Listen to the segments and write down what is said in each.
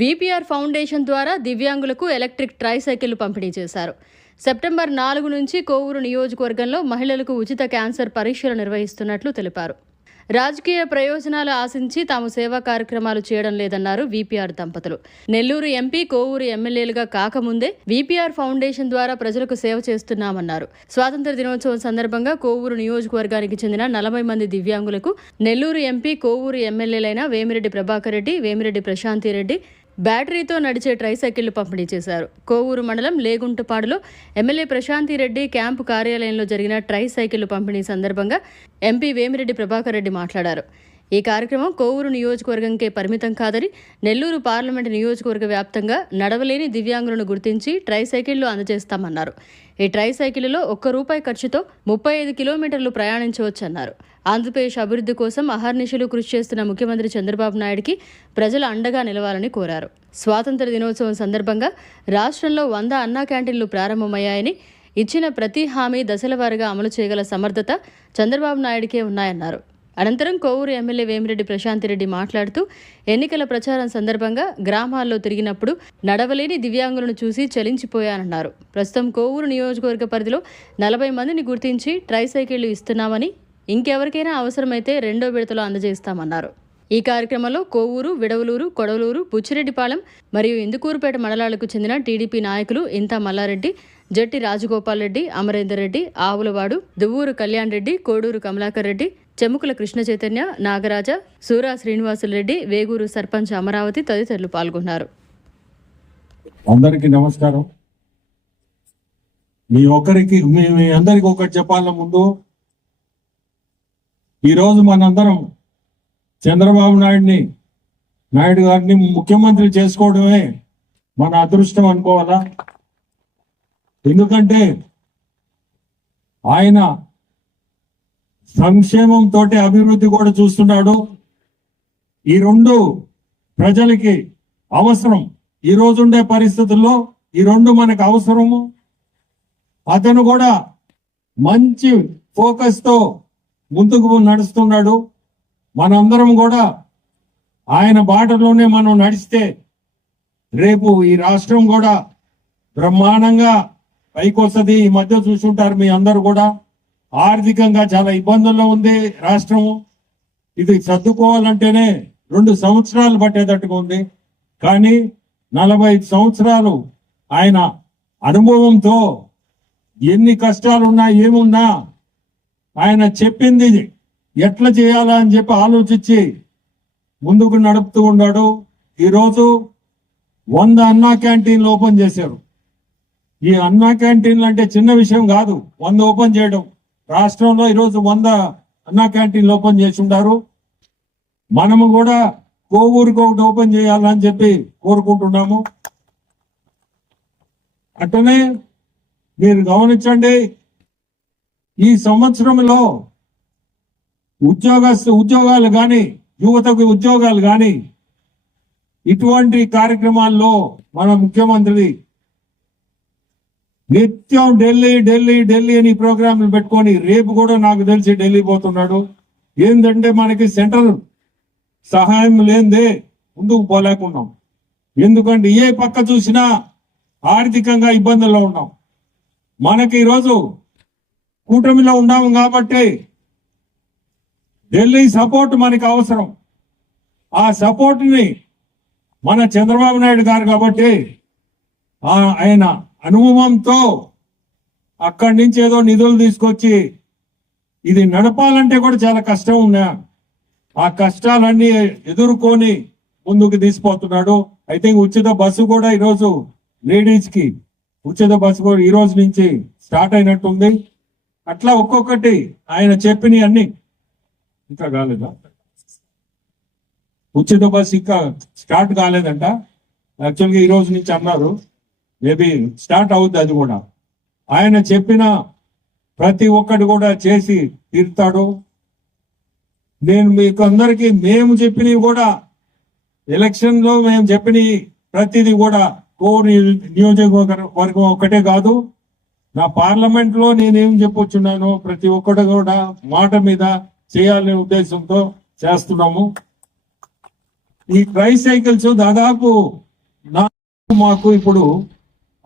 VPR foundation ద్వారా దివ్యాంగులకు electric ట్రైసైకిళ్లు పంపిణీ చేశారు. సెప్టెంబర్ 4 నుంచి కోవూరు నియోజకవర్గంలో మహిళలకు ఉచిత క్యాన్సర్ పరీక్షలు నిర్వహిస్తున్నట్లు తెలిపారు. రాజకీయ ప్రయోజనాలు ఆశించి తాము సేవా కార్యక్రమాలు చేయడం లేదన్నారు వీపీఆర్ దంపతులు. నెల్లూరు ఎంపీ, కోవూరు ఎమ్మెల్యేలుగా కాకముందే వీపీఆర్ ఫౌండేషన్ ద్వారా ప్రజలకు సేవ చేస్తున్నామన్నారు. స్వాతంత్ర దినోత్సవం సందర్భంగా కోవూరు నియోజకవర్గానికి చెందిన 40 మంది దివ్యాంగులకు నెల్లూరు ఎంపీ, కోవూరు ఎమ్మెల్యేలైన వేమిరెడ్డి ప్రభాకర్ రెడ్డి, వేమిరెడ్డి ప్రశాంతిరెడ్డి బ్యాటరీతో నడిచే ట్రైసైకిళ్లు పంపిణీ చేశారు. కోవూరు మండలం లేగుంటపాడులో ఎమ్మెల్యే ప్రశాంతిరెడ్డి క్యాంపు కార్యాలయంలో జరిగిన ట్రైసైకిళ్లు పంపిణీ సందర్భంగా ఎంపీ వేమిరెడ్డి ప్రభాకర్ రెడ్డి మాట్లాడారు. ఈ కార్యక్రమం కోవూరు నియోజకవర్గంకే పరిమితం కాదని, నెల్లూరు పార్లమెంటు నియోజకవర్గ వ్యాప్తంగా నడవలేని దివ్యాంగులను గుర్తించి ట్రైసైకిళ్లు అందజేస్తామన్నారు. ఈ ట్రైసైకిళ్లలో ₹1 ఖర్చుతో 35 కిలోమీటర్లు ప్రయాణించవచ్చన్నారు. ఆంధ్రప్రదేశ్ అభివృద్ధి కోసం అహర్నిశలు కృషి చేస్తున్న ముఖ్యమంత్రి చంద్రబాబు నాయుడికి ప్రజలు అండగా నిలవాలని కోరారు. స్వాతంత్ర దినోత్సవం సందర్భంగా రాష్ట్రంలో 100 అన్నా క్యాంటీన్లు ప్రారంభమయ్యాయని, ఇచ్చిన ప్రతి హామీ దశలవారీగా అమలు చేయగల సమర్థత చంద్రబాబు నాయుడికే ఉన్నాయన్నారు. అనంతరం కోవూరు ఎమ్మెల్యే వేమిరెడ్డి ప్రశాంతిరెడ్డి మాట్లాడుతూ, ఎన్నికల ప్రచారం సందర్భంగా గ్రామాల్లో తిరిగినప్పుడు నడవలేని దివ్యాంగులను చూసి చలించిపోయానన్నారు. ప్రస్తుతం కోవూరు నియోజకవర్గ పరిధిలో 40 మందిని గుర్తించి ట్రైసైకిళ్లు ఇస్తున్నామని, ఇంకెవరికైనా అవసరమైతే 2వ విడతలో అందజేస్తామన్నారు. ఈ కార్యక్రమంలో కోవూరు, విడవలూరు, కొడవలూరు, బుచ్చిరెడ్డిపాలెం మరియు ఇందుకూరుపేట మండలాలకు చెందిన టీడీపీ నాయకులు ఇంతా మల్లారెడ్డి, జట్టి రాజగోపాల్ రెడ్డి, అమరేందర్ రెడ్డి, ఆవులవాడు, దువ్వూరు కళ్యాణ్ రెడ్డి, కోడూరు కమలాకర్ రెడ్డి, చెముకుల కృష్ణ చైతన్య, నాగరాజ, సూరా శ్రీనివాసులరెడ్డి, వేగూరు సర్పంచ్ అమరావతి తదితరులు పాల్గొన్నారు. అందరికీ నమస్కారం. మీ అందరికి ఒకటి చెప్పాలన్న ముందు, ఈరోజు మనందరం చంద్రబాబు నాయుడు గారిని ముఖ్యమంత్రి చేసుకోవడమే మన అదృష్టం అనుకోవాలా. ఎందుకంటే ఆయన సంక్షేమంతో అభివృద్ధి కూడా చూస్తున్నాడు. ఈ రెండు ప్రజలకి అవసరం. ఈ రోజుండే పరిస్థితుల్లో ఈ రెండు మనకు అవసరము. అతను కూడా మంచి ఫోకస్ తో ముందుకు నడుస్తున్నాడు. మనందరం కూడా ఆయన బాటలోనే మనం నడిస్తే రేపు ఈ రాష్ట్రం కూడా బ్రహ్మాండంగా పైకి వస్తుంది. ఈ మధ్య చూసుంటారు మీ అందరూ కూడా, ఆర్థికంగా చాలా ఇబ్బందుల్లో ఉంది రాష్ట్రము. ఇది సర్దుకోవాలంటేనే 2 సంవత్సరాలు పట్టేటట్టుగా ఉంది. కానీ 45 సంవత్సరాలు ఆయన అనుభవంతో ఎన్ని కష్టాలున్నా ఏమున్నా ఆయన చెప్పింది ఎట్లా చేయాలా అని చెప్పి ఆలోచించి ముందుకు నడుపుతూ ఉన్నాడు. ఈరోజు 100 అన్నా క్యాంటీన్లు ఓపెన్ చేశారు. ఈ అన్నా క్యాంటీన్లు అంటే చిన్న విషయం కాదు. 100 ఓపెన్ చేయడం. రాష్ట్రంలో ఈరోజు 100 అన్నా క్యాంటీన్లు ఓపెన్ చేసి ఉంటారు. మనము కూడా కోవూరుకు ఒకటి ఓపెన్ చేయాలని చెప్పి కోరుకుంటున్నాము. అట్టనే మీరు గమనించండి, ఈ సంవత్సరంలో ఉద్యోగాలు కానీ, యువతకు ఉద్యోగాలు కానీ, ఇటువంటి కార్యక్రమాల్లో మన ముఖ్యమంత్రి నిత్యం ఢిల్లీ ఢిల్లీ ఢిల్లీ అని ప్రోగ్రాంలు పెట్టుకొని, రేపు కూడా నాకు తెలిసి ఢిల్లీ పోతున్నాడు. ఏంటంటే మనకి సెంట్రల్ సహాయం లేదే ముందుకు పోలేకున్నాం. ఎందుకంటే ఏ పక్క చూసినా ఆర్థికంగా ఇబ్బందుల్లో ఉన్నాం. మనకి ఈరోజు కూటమిలో ఉన్నాము కాబట్టి ఢిల్లీ సపోర్ట్ మనకి అవసరం. ఆ సపోర్ట్ని మన చంద్రబాబు నాయుడు గారు కాబట్టి ఆయన అనుభవంతో అక్కడి నుంచి ఏదో నిధులు తీసుకొచ్చి ఇది నడపాలంటే కూడా చాలా కష్టం ఉన్నా, ఆ కష్టాలన్నీ ఎదుర్కొని ముందుకు తీసుకుపోతున్నాడు. అయితే ఉచిత బస్సు కూడా ఈరోజు లేడీస్ కి ఉచిత బస్సు కూడా ఈ రోజు నుంచి స్టార్ట్ అయినట్టుంది. అట్లా ఒక్కొక్కటి ఆయన చెప్పినవి అన్ని ఇంకా కాలేదా, ఉచిత బస్సు ఇంకా స్టార్ట్ కాలేదంట. యాక్చువల్గా ఈ రోజు నుంచి అన్నారు, మేబీ స్టార్ట్ అవుద్ది అది కూడా. ఆయన చెప్పిన ప్రతి ఒక్కటి కూడా చేసి తీరుతాడు. నేను మీకు అందరికీ మేము చెప్పినవి కూడా, ఎలక్షన్ లో మేము చెప్పినవి ప్రతిదీ కూడా కోవూరు నియోజకవర్గం ఒక్కటే కాదు, నా పార్లమెంట్ లో నేనేం చెప్పొచ్చున్నాను ప్రతి ఒక్కటి కూడా మాట మీద చేయాలనే ఉద్దేశంతో చేస్తున్నాము. ఈ ట్రైసైకిల్స్ దాదాపు మాకు ఇప్పుడు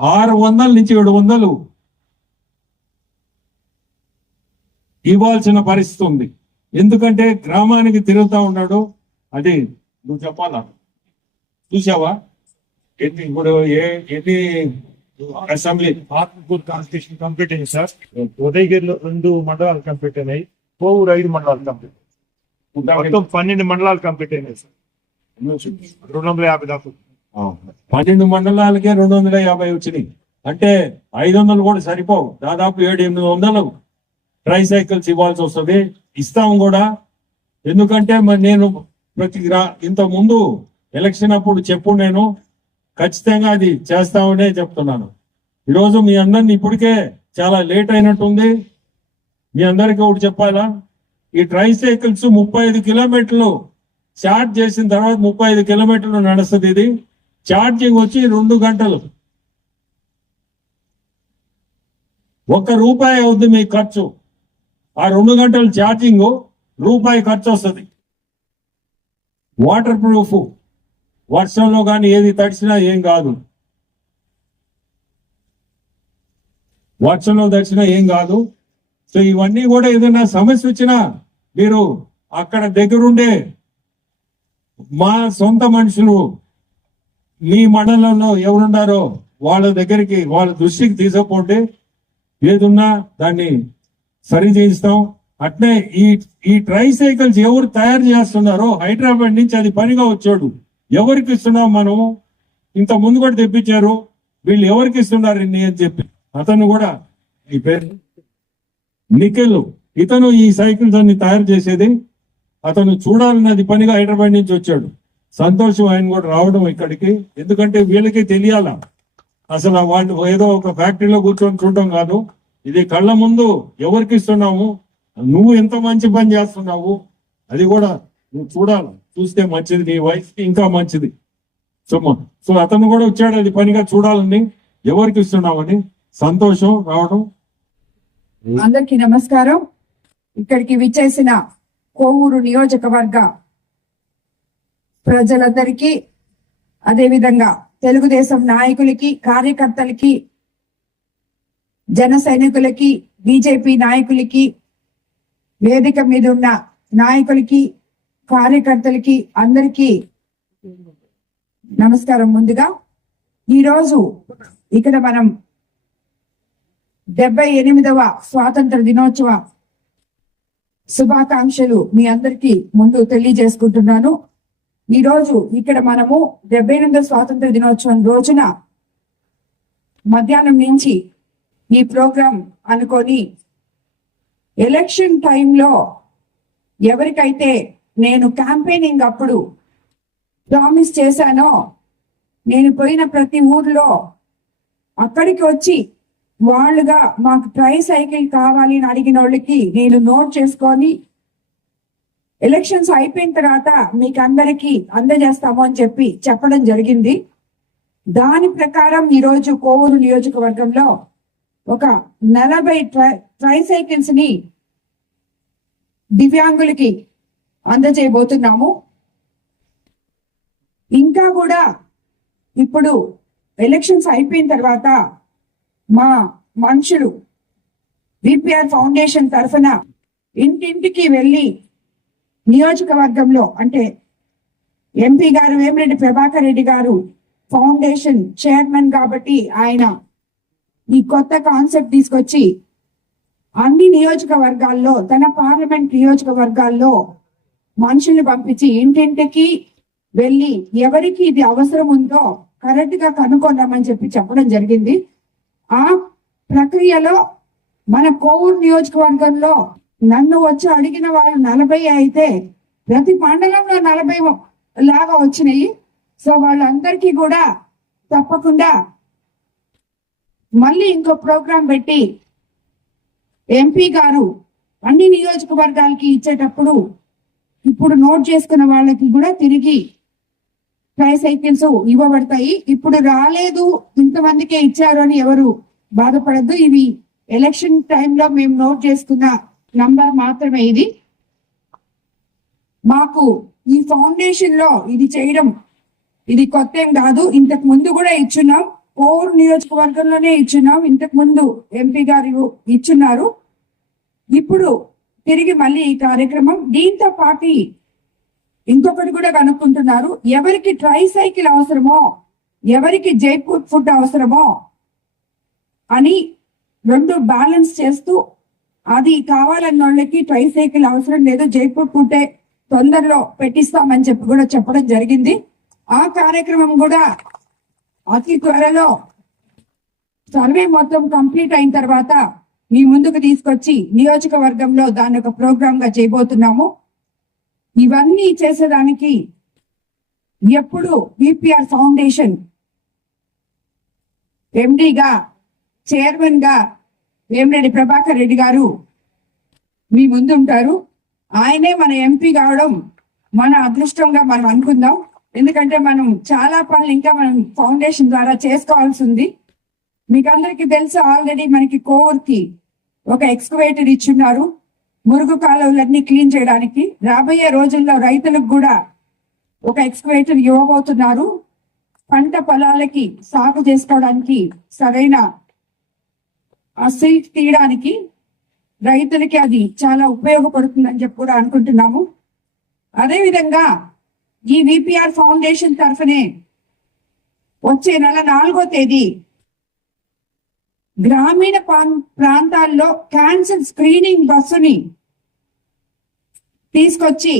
600 నుంచి 700 ఇవ్వాల్సిన పరిస్థితి ఉంది. ఎందుకంటే గ్రామానికి తిరుగుతా ఉన్నాడు. అది నువ్వు చెప్పాలా, చూసావా ఎన్ని ఇప్పుడు ఎన్ని అసెంబ్లీ ఆత్మకూరు కాన్స్టిట్యూషన్ కంప్లీట్ అయింది సార్. ఉదయగిరిలో 2 మండలాలు కంప్లీట్ అయినాయి. కోవూరు 5 మండలాలు కంప్లీట్, మొత్తం 12 మండలాలు కంప్లీట్ అయినాయి సార్. 250 దాకా. 12 మండలాలకే 250 వచ్చినాయి అంటే 500 కూడా సరిపోవు. దాదాపు 700-800 ట్రైసైకిల్స్ ఇవ్వాల్సి వస్తుంది. ఇస్తాం కూడా. ఎందుకంటే మరి నేను ఇంత ముందు ఎలక్షన్ అప్పుడు నేను ఖచ్చితంగా అది చేస్తామనే చెప్తున్నాను. ఈరోజు మీ అందరిని ఇప్పటికే చాలా లేట్ అయినట్టుంది. మీ అందరికీ ఒకటి చెప్పాలా, ఈ ట్రైసైకిల్స్ 35 కిలోమీటర్లు చార్జ్ చేసిన తర్వాత 35 కిలోమీటర్లు నడుస్తుంది. ఇది ఛార్జింగ్ వచ్చి 2 గంటలు. ₹1 అవుతుంది మీ ఖర్చు. ఆ 2 గంటలు ఛార్జింగ్ ₹1 ఖర్చు వస్తుంది. వాటర్ ప్రూఫ్, వర్షంలో కానీ ఏది తడిచినా ఏం కాదు. వర్షంలో తడిచినా ఏం కాదు. సో ఇవన్నీ కూడా ఏదైనా సమస్య వచ్చినా మీరు అక్కడ దగ్గరుండే మా సొంత మనుషులు మీ మండలంలో ఎవరున్నారో వాళ్ళ దగ్గరికి, వాళ్ళ దృష్టికి తీసుకుపోండి. ఏదున్నా దాన్ని సరి చేయిస్తాం. అట్నే ఈ ట్రైసైకిల్స్ ఎవరు తయారు చేస్తున్నారో హైదరాబాద్ నుంచి అది పనిగా వచ్చాడు. ఎవరికి ఇస్తున్నాం మనం? ఇంత ముందు కూడా తెప్పించారు. వీళ్ళు ఎవరికి ఇస్తున్నారు ఇన్ని అని చెప్పి అతను కూడా, ఈ పేరు నిఖిల్, ఇతను ఈ సైకిల్స్ అన్ని తయారు చేసేది. అతను చూడాలన్నది పనిగా హైదరాబాద్ నుంచి వచ్చాడు. సంతోషం ఆయన కూడా రావడం ఇక్కడికి. ఎందుకంటే వీళ్ళకి తెలియాల, అసలు వాళ్ళు ఏదో ఒక ఫ్యాక్టరీలో కూర్చొని చూడటం కాదు. ఇది కళ్ళ ముందు ఎవరికి ఇస్తున్నాము, నువ్వు ఎంత మంచి పని చేస్తున్నావు అది కూడా నువ్వు చూడాలి. చూస్తే మంచిది, నీ వయసుకి ఇంకా మంచిది. సో అతను కూడా వచ్చాడు అది పనిగా చూడాలని, ఎవరికి ఇస్తున్నామని. సంతోషం రావడం. అందరికీ నమస్కారం. ఇక్కడికి విచ్చేసిన కోవూరు నియోజకవర్గ ప్రజలందరికీ, అదేవిధంగా తెలుగుదేశం నాయకులకి, కార్యకర్తలకి, జన సైనికులకి, బీజేపీ నాయకులకి, వేదిక మీద ఉన్న నాయకులకి, కార్యకర్తలకి అందరికీ నమస్కారం. ముందుగా ఈరోజు ఇక్కడ మనం 78వ స్వాతంత్ర దినోత్సవ శుభాకాంక్షలు మీ అందరికీ ముందు తెలియజేసుకుంటున్నాను. ఈ రోజు ఇక్కడ మనము 78వ స్వాతంత్ర దినోత్సవం రోజున మధ్యాహ్నం నుంచి ఈ ప్రోగ్రాం అనుకొని ఎలక్షన్ టైంలో ఎవరికైతే నేను క్యాంపెయినింగ్ అప్పుడు ప్రామిస్ చేశానో, నేను పోయిన ప్రతి ఊర్లో అక్కడికి వచ్చి వాళ్ళుగా మాకు ట్రైసైకిల్ కావాలి అని అడిగిన వాళ్ళకి నేను నోట్ చేసుకొని ఎలక్షన్స్ అయిపోయిన తర్వాత మీకు అందరికీ అందజేస్తాము అని చెప్పడం జరిగింది. దాని ప్రకారం ఈరోజు కోవూరు నియోజకవర్గంలో ఒక 40 ట్రైసైకిల్స్ ని దివ్యాంగులకి అందజేయబోతున్నాము. ఇంకా కూడా ఇప్పుడు ఎలక్షన్స్ అయిపోయిన తర్వాత మా మనుషులు విపిఆర్ ఫౌండేషన్ తరఫున ఇంటింటికి వెళ్ళి నియోజకవర్గంలో, అంటే ఎంపీ గారు వేమిరెడ్డి ప్రభాకర్ రెడ్డి గారు ఫౌండేషన్ చైర్మన్ కాబట్టి ఆయన ఈ కొత్త కాన్సెప్ట్ తీసుకొచ్చి అన్ని నియోజకవర్గాల్లో, తన పార్లమెంట్ నియోజకవర్గాల్లో మనుషుల్ని పంపించి ఇంటింటికి వెళ్ళి ఎవరికి ఇది అవసరం ఉందో కరెక్ట్ గా కనుక్కొన్నామని చెప్పడం జరిగింది. ఆ ప్రక్రియలో మన కోవూరు నియోజకవర్గంలో నన్ను వచ్చి అడిగిన వాళ్ళు 40 అయితే ప్రతి మండలంలో 40 లాగా వచ్చినాయి. సో వాళ్ళందరికీ కూడా తప్పకుండా మళ్ళీ ఇంకో ప్రోగ్రాం పెట్టి ఎంపీ గారు అన్ని నియోజకవర్గాలకి ఇచ్చేటప్పుడు ఇప్పుడు నోట్ చేసుకున్న వాళ్ళకి కూడా తిరిగి ట్రైసైకిల్స్ ఇవ్వబడతాయి. ఇప్పుడు రాలేదు, ఇంతమందికే ఇచ్చారు అని ఎవరు బాధపడద్దు. ఇవి ఎలక్షన్ టైంలో మేము నోట్ చేసుకున్న నంబర్ మాత్రమే. ఇది మాకు ఈ ఫౌండేషన్ లో ఇది చేయడం ఇది కొత్త ఏం కాదు, ఇంతకు ముందు కూడా ఇచ్చున్నాం. కోవూరు నియోజకవర్గంలోనే ఇచ్చున్నాం, ఇంతకు ముందు ఎంపీ గారు ఇచ్చున్నారు. ఇప్పుడు తిరిగి మళ్ళీ ఈ కార్యక్రమం. దీంతో పాటు ఇంకొకటి కూడా కనుక్కుంటున్నారు, ఎవరికి ట్రై సైకిల్ అవసరమో, ఎవరికి జైపూర్ ఫుడ్ అవసరమో అని రెండు బ్యాలెన్స్ చేస్తూ, అది కావాలన్న వాళ్ళకి ట్రై సైకిల్ అవసరం లేదు, జైపూర్ ఫుడ్ తొందరలో పెట్టిస్తామని చెప్పి కూడా చెప్పడం జరిగింది. ఆ కార్యక్రమం కూడా అతి త్వరలో సర్వే మొత్తం కంప్లీట్ అయిన తర్వాత మీ ముందుకు తీసుకొచ్చి నియోజకవర్గంలో దాన్ని ఒక ప్రోగ్రామ్ గా చేయబోతున్నాము. ఇవన్నీ చేసేదానికి ఎప్పుడు విపిఆర్ ఫౌండేషన్ ఎండిగా, చైర్మన్ గా వేమిరెడ్డి ప్రభాకర్ రెడ్డి గారు మీ ముందు ఉంటారు. ఆయనే మన ఎంపీ కావడం మన అదృష్టంగా మనం అనుకుందాం. ఎందుకంటే మనం చాలా పనులు ఇంకా మనం ఫౌండేషన్ ద్వారా చేసుకోవాల్సి ఉంది. మీకు అందరికీ తెలుసు, ఆల్రెడీ మనకి కోవూరుకి ఒక ఎక్స్కవేటర్ ఇచ్చున్నారు మురుగు కాలువలన్నీ క్లీన్ చేయడానికి. రాబోయే రోజుల్లో రైతులకు కూడా ఒక ఎక్స్కవేటర్ ఇవ్వబోతున్నారు. పంట పొలాలకి సాగు చేసుకోవడానికి, సరైన ఆ సిల్ట్ తీయడానికి రైతులకి అది చాలా ఉపయోగపడుతుందని చెప్పి కూడా అనుకుంటున్నాము. అదేవిధంగా ఈ విపిఆర్ ఫౌండేషన్ తరఫునే వచ్చే నెల 4వ తేదీ గ్రామీణ ప్రాంతాల్లో క్యాన్సర్ స్క్రీనింగ్ బస్సుని తీసుకొచ్చి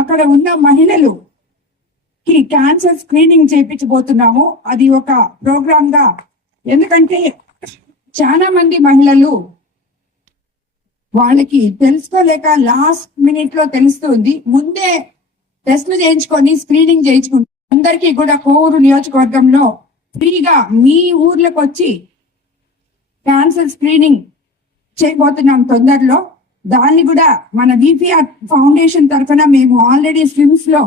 అక్కడ ఉన్న మహిళలుకి క్యాన్సర్ స్క్రీనింగ్ చేయించబోతున్నాము. అది ఒక ప్రోగ్రామ్ గా, ఎందుకంటే చాలా మంది మహిళలు వాళ్ళకి తెలుసుకోలేక లాస్ట్ మినిట్ లో తెలుస్తుంది, ముందే టెస్ట్లు చేయించుకొని స్క్రీనింగ్ చేయించుకుంటారు. అందరికీ కూడా కోవూరు నియోజకవర్గంలో ఫ్రీగా మీ ఊర్లకు వచ్చి క్యాన్సర్ స్క్రీనింగ్ చేయబోతున్నాం తొందరలో. దాన్ని కూడా మన విపిఆర్ ఫౌండేషన్ తరఫున మేము ఆల్రెడీ స్విమ్స్ లో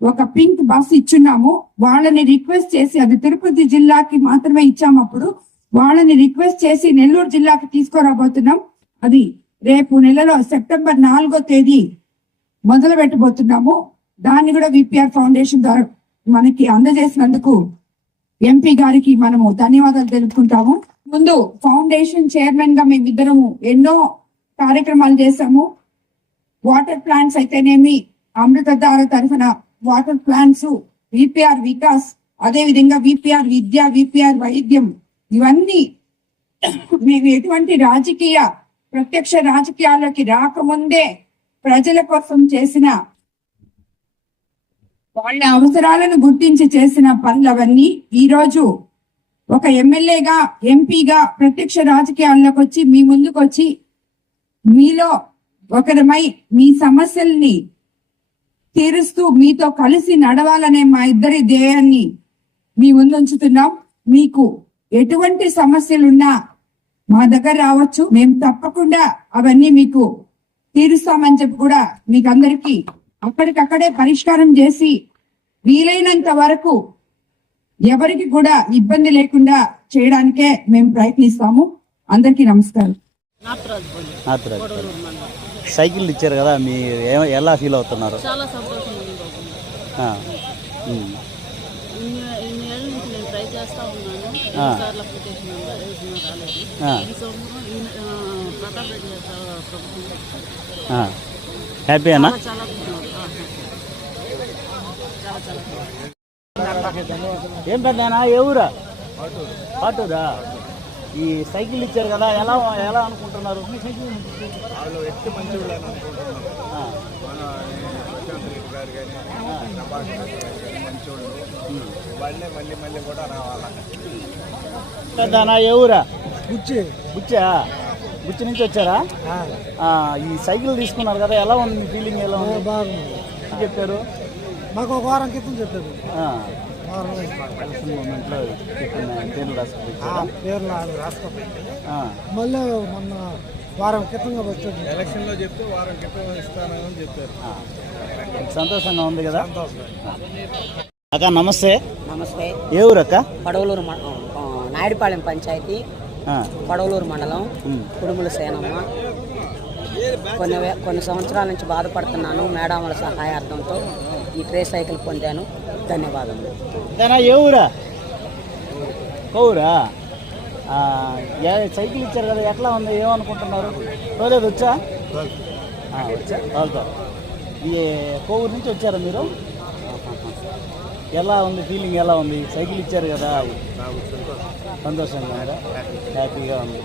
ఒక పింక్ బస్ ఇచ్చున్నాము. వాళ్ళని రిక్వెస్ట్ చేసి, అది తిరుపతి జిల్లాకి మాత్రమే ఇచ్చాము, అప్పుడు వాళ్ళని రిక్వెస్ట్ చేసి నెల్లూరు జిల్లాకి తీసుకురాబోతున్నాం. అది రేపు నెలలో సెప్టెంబర్ 4వ తేదీ మొదలు పెట్టబోతున్నాము. దాన్ని కూడా విపిఆర్ ఫౌండేషన్ ద్వారా మనకి అందజేసినందుకు ఎంపీ గారికి మనము ధన్యవాదాలు తెలుపుకుంటాము. ముందు ఫౌండేషన్ చైర్మన్ గా మేమిద్దరము ఎన్నో కార్యక్రమాలు చేశాము. వాటర్ ప్లాంట్స్ అయితేనేమి, అమృతధార తరఫున వాటర్ ప్లాంట్స్, విపిఆర్ వికాస్, అదే విధంగా విపిఆర్ విద్య, విపిఆర్ వైద్యం, ఇవన్నీ మేము ఎటువంటి ప్రత్యక్ష రాజకీయాల్లోకి రాకముందే ప్రజల కోసం చేసిన, వాళ్ళ అవసరాలను గుర్తించి చేసిన పనులవన్నీ ఈ రోజు ఒక ఎమ్మెల్యేగా, ఎంపీగా ప్రత్యక్ష రాజకీయాల్లోకి వచ్చి మీ ముందుకు వచ్చి మీలో ఒకరమై మీ సమస్యల్ని తీరుస్తూ మీతో కలిసి నడవాలనే మా ఇద్దరి ధ్యేయాన్ని మీ ముందు ఉంచుతున్నాం. మీకు ఎటువంటి సమస్యలున్నా మా దగ్గర రావచ్చు, మేము తప్పకుండా అవన్నీ మీకు తీరుస్తామని చెప్పి కూడా మీకు అందరికీ అక్కడికక్కడే పరిష్కారం చేసి వీలైనంత వరకు ఎవరికి కూడా ఇబ్బంది లేకుండా చేయడానికే మేము ప్రయత్నిస్తాము. అందరికీ నమస్కారం. సైకిల్ ఇచ్చారు కదా, మీ ఎలా ఫీల్ అవుతున్నారు? చాలా సంతోషంగా ఉంది. ఇన్ని ఏళ్ళ నుంచి నేను ట్రై చేస్తా ఉన్నాను. ఎన్నిసార్లు అప్లికేషన్ రాలేదు. ఈ సంవత్సరం ప్రతాప్ రెడ్డి ప్రభుత్వం హ్యాపీ అన్నా? చాలా ఏం పెద్దనా, ఏ ఊరా? పాటూరా? ఈ సైకిల్ ఇచ్చారు కదా, ఎలా ఎలా అనుకుంటున్నారు? వాళ్ళు ఎట్టి మంచి మంచోళ్ళు, వాళ్ళే మళ్ళీ మళ్ళీ కూడా రావాలా. పెద్దనా, ఏ ఊరా? బుచ్చా? బుచ్చి నుంచి వచ్చారా? ఈ సైకిల్ తీసుకున్నారు కదా, ఎలా ఉంది మీ ఫీలింగ్? ఎలా ఉంది? బాగుంది. చెప్పారు మాకు ఒక వారం క్రితం చెప్పారు. మూమెంట్లో పేర్లు రాసుకోవాలి. మళ్ళీ మొన్న వారం క్రితంగా వచ్చాడు. ఎలక్షన్లో చెప్తే వారం క్రితం ఇస్తానని చెప్పారు. సంతోషంగా ఉంది కదా అక్క? నమస్తే. నమస్తే. ఏ ఊరు అక్క? పడవలూరు నాయుడుపాలెం పంచాయతీ, పడవలూరు మండలం, కుడుముల సేనమ్మ. కొన్ని సంవత్సరాల నుంచి బాధపడుతున్నాను మేడాముల సహాయార్థంతో. ఈ ట్రే సైకిల్ పొందాను. ధన్యవాదములు. దానా ఏ ఊరా? కోవురా? సైకిల్ ఇచ్చారు కదా, ఎట్లా ఉంది, ఏమనుకుంటున్నారు? తోలేదు వచ్చా? వచ్చా తోలుతారు. ఈ కోవూరు నుంచి వచ్చారా మీరు? ఎలా ఉంది ఫీలింగ్, ఎలా ఉంది? సైకిల్ ఇచ్చారు కదా, సంతోషంగా ఉందా? హ్యాపీగా ఉంది.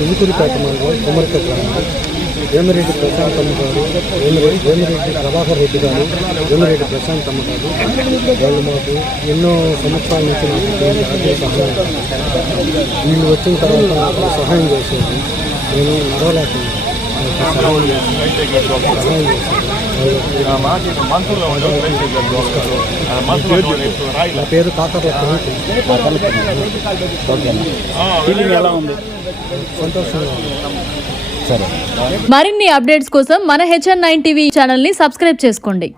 నిలుకూరిపేట మండలం కుమరికట్ల వేమిరెడ్డి ప్రశాంతమ్మ గారు, వేమిరెడ్డి ప్రభాకర్ రెడ్డి గారు, వేమిరెడ్డి ప్రశాంతమ్మ గారు వాళ్ళు మాకు ఎన్నో సంవత్సరాల నుంచి సహాయం, వీళ్ళు వచ్చిన తర్వాత నాకు సహాయం చేసేది. నేను నడవలేకుండా సహాయం చేసేది. నా పేరు కాకర్ల ఫీలింగ్ ఎలా ఉంది? సంతోషంగా ఉంది. మరిన్ని అప్డేట్స్ కోసం మన HN9 టీవీ ఛానల్ని సబ్స్క్రైబ్ చేసుకోండి.